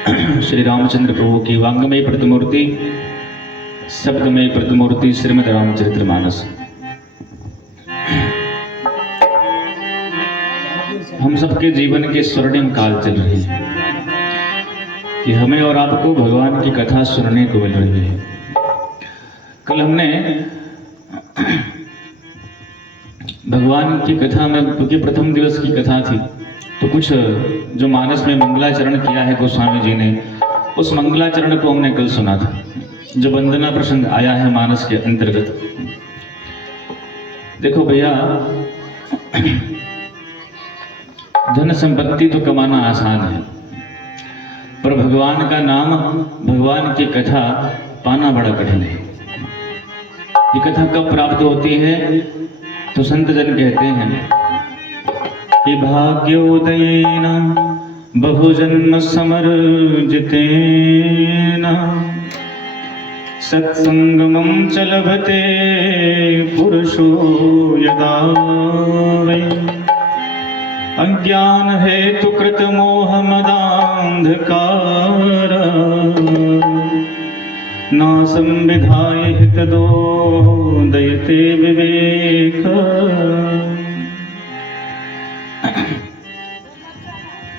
श्री रामचंद्र प्रभु की वांगमय प्रतिमूर्ति, शब्दमय प्रतिमूर्ति श्रीमद् रामचरितमानस। हम सबके जीवन के स्वर्णिम काल चल रहे हैं कि हमें और आपको भगवान की कथा सुनने को मिल रही है। कल हमने भगवान की कथा में, क्योंकि प्रथम दिवस की कथा थी, तो कुछ जो मानस में मंगलाचरण किया है गोस्वामी जी ने, उस मंगलाचरण को हमने कल सुना था, जो वंदना प्रसंग आया है मानस के अंतर्गत। देखो भैया, धन संपत्ति तो कमाना आसान है, पर भगवान का नाम, भगवान की कथा पाना बड़ा कठिन है। ये कथा कब प्राप्त होती है? तो संत जन कहते हैं कि भाग्योदयेन बहुजन्म समर्जितेन सत्संगमं च लभते पुरुषो यदा वै अज्ञान हेतु कृत मोह मदांधकार नासं विधाय हितदो दयते विवेक।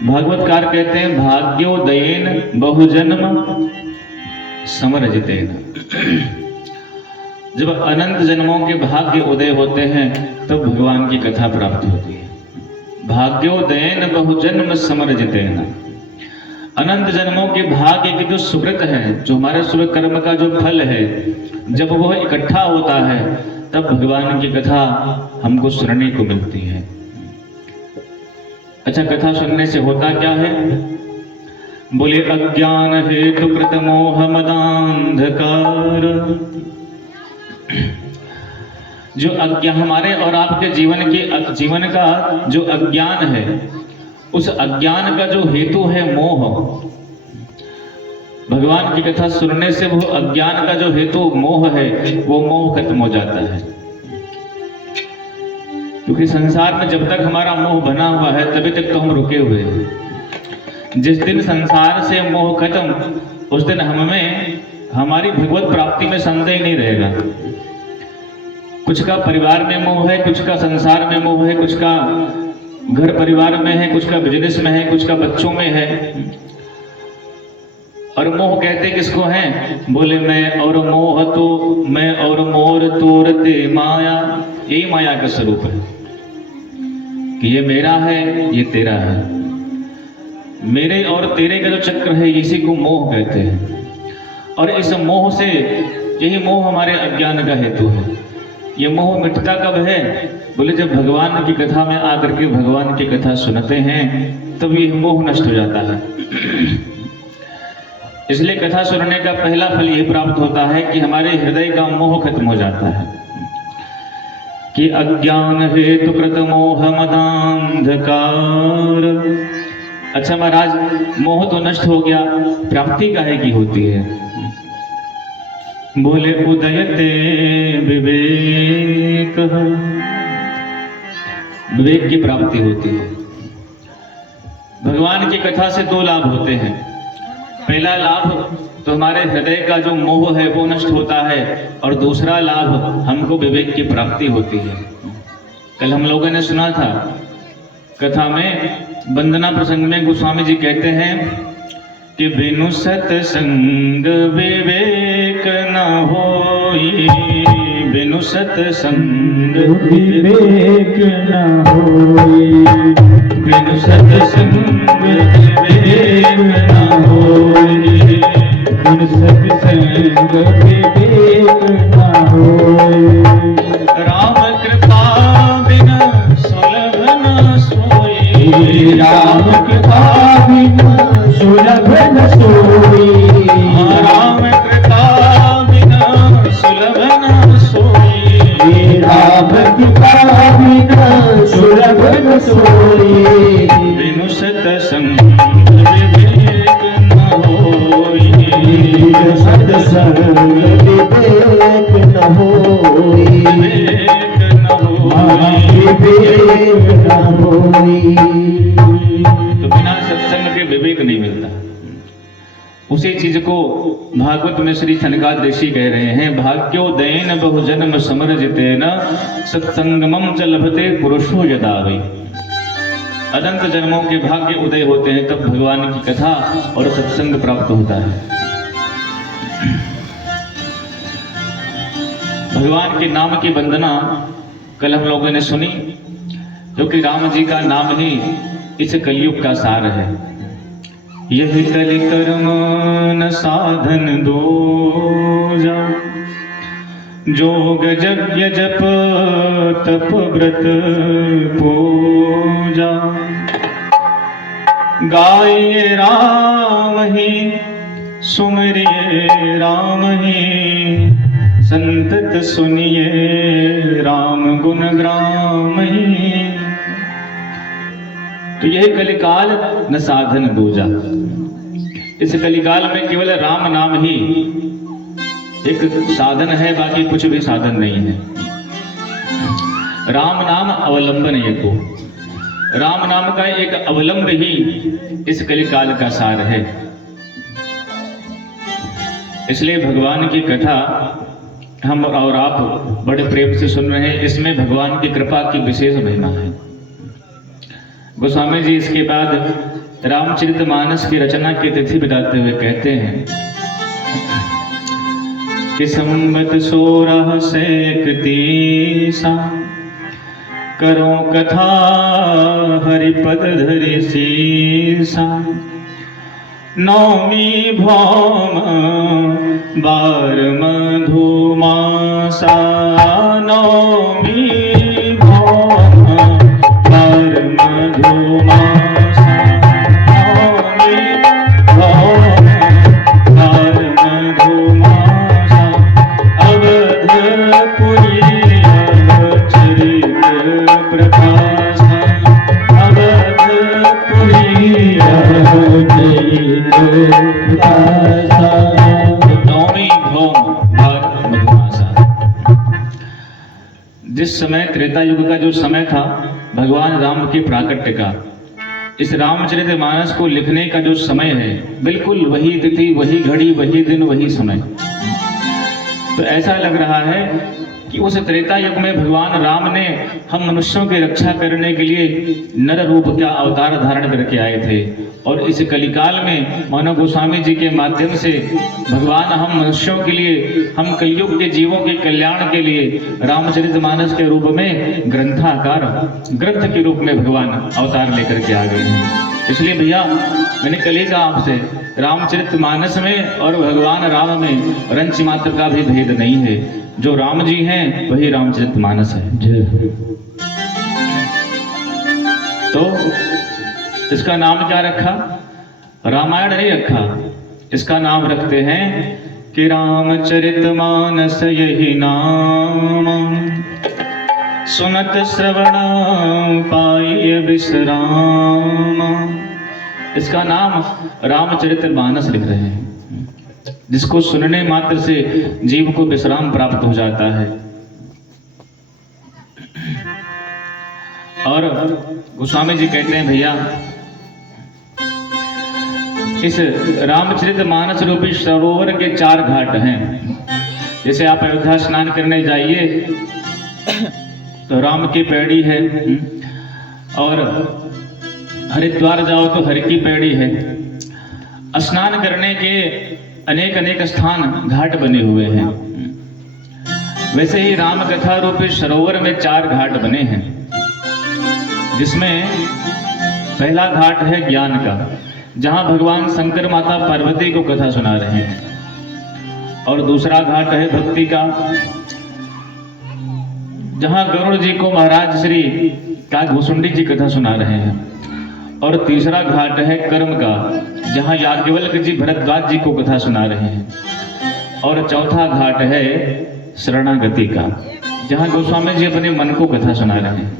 भागवतकार कहते हैं भाग्योदयेन बहुजन्म समर्जितेन। जब अनंत जन्मों के भाग्य उदय होते हैं तब भगवान की कथा प्राप्त होती है। भाग्योदयेन बहुजन्म समर्जितेन। अनंत जन्मों के भाग्य की जो सुकृत है, जो हमारे शुभ कर्म का जो फल है, जब वह इकट्ठा होता है तब भगवान की कथा हमको सुनने को मिलती है। अच्छा, कथा सुनने से होता क्या है? बोले अज्ञान हेतु कृत मोह मदांधकार। जो अज्ञान हमारे और आपके जीवन का जो अज्ञान है, उस अज्ञान का जो हेतु है मोह, भगवान की कथा सुनने से वो अज्ञान का जो हेतु मोह है, वो मोह खत्म हो जाता है। क्योंकि संसार में जब तक हमारा मोह बना हुआ है तभी तक तो हम रुके हुए हैं। जिस दिन संसार से मोह खत्म, उस दिन हमें हमारी भगवत प्राप्ति में संदेह नहीं रहेगा। कुछ का परिवार में मोह है, कुछ का संसार में मोह है, कुछ का घर परिवार में है, कुछ का बिजनेस में है, कुछ का बच्चों में है। और मोह कहते किसको हैं? बोले मैं और मोह तो, मैं और मोर तोरते माया। यही माया का स्वरूप है कि ये मेरा है, ये तेरा है। मेरे और तेरे का जो चक्र है, इसी को मोह कहते हैं। और इस मोह से, यही मोह हमारे अज्ञान का हेतु है। ये मोह मिटता कब है? बोले जब भगवान की कथा में आकर के भगवान की कथा सुनते हैं तब ये मोह नष्ट हो जाता है। इसलिए कथा सुनने का पहला फल ये प्राप्त होता है कि हमारे हृदय का मोह खत्म हो जाता है। कि अज्ञान हेतु कृत मोह मदांधकार। अच्छा महाराज, मोह तो नष्ट हो गया, प्राप्ति काहे की होती है? बोले उदयते विवेक। विवेक की प्राप्ति होती है। भगवान की कथा से दो लाभ होते हैं। पहला लाभ तो हमारे हृदय का जो मोह है वो नष्ट होता है, और दूसरा लाभ हमको विवेक की प्राप्ति होती है। कल हम लोगों ने सुना था कथा में, वंदना प्रसंग में गोस्वामी जी कहते हैं कि बिनु सत्संग विवेक न होई, बिनु सत्संग विवेक न होई, बिनु सत्संग विवेक न होई, बिनु सत्संग विवेक न होई। राम कृपा बिन सुलभ न सोई, राम कृपा बिन सुलभ न सोई, राम कृपा बिना सुलभ न सोई, राम कृपा बिना सुलभ न सोई, बिनु सत्संग विवेक न होई, बिनु सत्संग उसी चीज को भागवत में श्री सनकादिक कह रहे हैं, भाग्योदयन बहुजन्म समरजितेन सत्संगमम च लभते पुरुषो यदा वै। अनंत जन्मों के भाग्य उदय होते हैं तब भगवान की कथा और सत्संग प्राप्त होता है। भगवान के नाम की वंदना कल हम लोगों ने सुनी, क्योंकि राम जी का नाम ही इस कलयुग का सार है। यह कलि कर्म न साधन दूजा, जोग यज्ञ जप तप व्रत पूजा। गाये राम ही सुमरिए राम ही, संतत सुनिए राम गुण ग्राम ही। तो यह कलिकाल न साधन दूजा, इस कलिकाल में केवल राम नाम ही एक साधन है, बाकी कुछ भी साधन नहीं है। राम नाम अवलंबन एको, राम नाम का एक अवलंब ही इस कलिकाल का सार है। इसलिए भगवान की कथा हम और आप बड़े प्रेम से सुन रहे हैं, इसमें भगवान की कृपा की विशेष महिमा है। गोस्वामी जी इसके बाद रामचरितमानस की रचना की तिथि बताते हुए कहते हैं कि संवत 1631 करो कथा हरिपद धरि सीसा। नौमी भौम बार मधुमासा, नौमी भौम बार मधुमासा, नौमी भौम बार मधुमासा। अवधपुरी चरित प्रकाशा, अवधपुरी नौमी भौम बार मधुमासा। जिस समय त्रेता युग का जो समय था भगवान राम के प्राकट्य का, इस रामचरितमानस को लिखने का जो समय है, बिल्कुल वही तिथि, वही घड़ी, वही दिन, वही समय। तो ऐसा लग रहा है कि उस त्रेता युग में भगवान राम ने हम मनुष्यों की रक्षा करने के लिए नर रूप का अवतार धारण करके आए थे, और इस कलिकाल में मानव गोस्वामी जी के माध्यम से भगवान हम मनुष्यों के लिए, हम कलयुग के जीवों के कल्याण के लिए रामचरितमानस के रूप में ग्रंथाकार, ग्रंथ के रूप में भगवान अवतार लेकर के आ गए हैं। इसलिए भैया मैंने कल ही कहा आपसे, रामचरितमानस में और भगवान राम में रंच मात्र का भी भेद नहीं है। जो राम जी हैं वही रामचरितमानस है। तो इसका नाम क्या रखा? रामायण नहीं रखा, इसका नाम रखते हैं कि रामचरितमानस यही नाम, सुनत श्रवण पाई विश्राम। इसका नाम रामचरितमानस लिख रहे हैं, जिसको सुनने मात्र से जीव को विश्राम प्राप्त हो जाता है। और गोस्वामी जी कहते हैं भैया, इस रामचरितमानस रूपी सरोवर के 4 घाट हैं। जैसे आप अयोध्या स्नान करने जाइए तो राम की पैड़ी है, और हरिद्वार जाओ तो हर की पैड़ी है। स्नान करने के अनेक अनेक स्थान घाट बने हुए हैं। वैसे ही राम कथा रूपी सरोवर में 4 घाट बने हैं, जिसमें पहला घाट है ज्ञान का, जहां भगवान शंकर माता पार्वती को कथा सुना रहे हैं, और दूसरा घाट है भक्ति का, जहां गरुड़ जी को महाराज श्री काकभूषुंडी जी कथा सुना रहे हैं, और तीसरा घाट है कर्म का, जहां याज्ञवल्क्य जी भरद्वाज जी को कथा सुना रहे हैं, और चौथा घाट है शरणागति का, जहां गोस्वामी जी अपने मन को कथा सुना रहे हैं।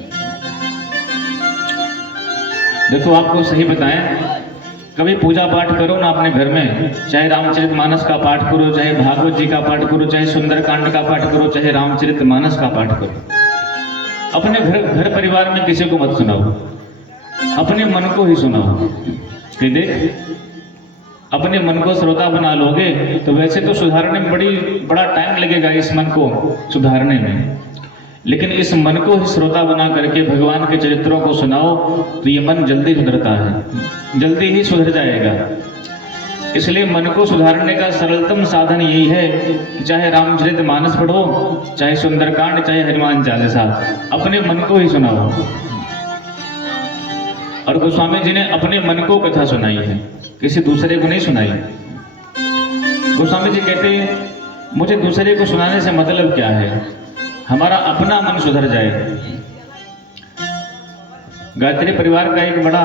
देखो आपको सही बताएं, कभी पूजा पाठ करो ना अपने घर में, चाहे रामचरितमानस का पाठ करो, चाहे भागवत जी का पाठ करो, चाहे सुंदरकांड का पाठ करो, चाहे रामचरितमानस का पाठ करो, अपने घर परिवार में किसी को मत सुनाओ, अपने मन को ही सुनाओ कि देख अपने मन को श्रोता बना लोगे तो वैसे तो सुधारने में बड़ा टाइम लगेगा इस मन को सुधारने में, लेकिन इस मन को ही श्रोता बना करके भगवान के चरित्रों को सुनाओ तो ये मन जल्दी सुधरता है, जल्दी ही सुधर जाएगा। इसलिए मन को सुधारने का सरलतम साधन यही है कि चाहे रामचरितमानस पढ़ो, चाहे सुंदरकांड, चाहे हनुमान चालीसा, अपने मन को ही सुनाओ। और गोस्वामी जी ने अपने मन को कथा सुनाई है, किसी दूसरे को नहीं सुनाई। गोस्वामी जी कहते हैं मुझे दूसरे को सुनाने से मतलब क्या है, हमारा अपना मन सुधर जाए। गायत्री परिवार का एक बड़ा